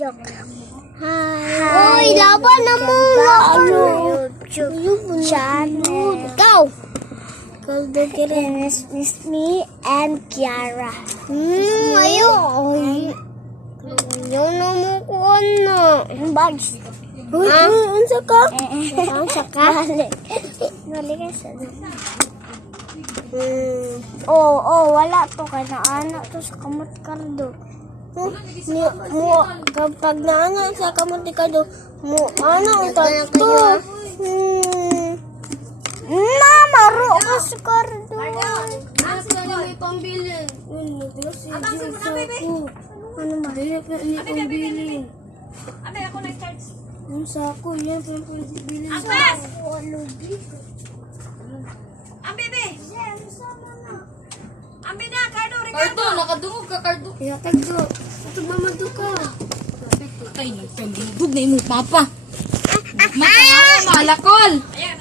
Joke lang. Hi. Uy, laban na mo. YouTube channel. Go. Kaldo Kiris. Miss me and Kiara. Ayun. Yung naman ko ano. Yung bags. Unsa ka? Unsa ka? Nali ka sa wala to kay naana to sa kamot kardo. Kapag naana sa kamot kardo, ano to? Maro ka sa kardo. Sila na may pambili. Abang sa mga bebe. Ano ba? Abe, bebe. Abe, ako nag-charge. Yung sako yan, pwede Agnes! Ang bebe! Ang bina, Cardo, Ricardo! Nakadungog ka, Cardo. Ihatag ko. Ito mamado ka. Ay, nagpandudog na yung papa. Matangawa, malakol. Ayan,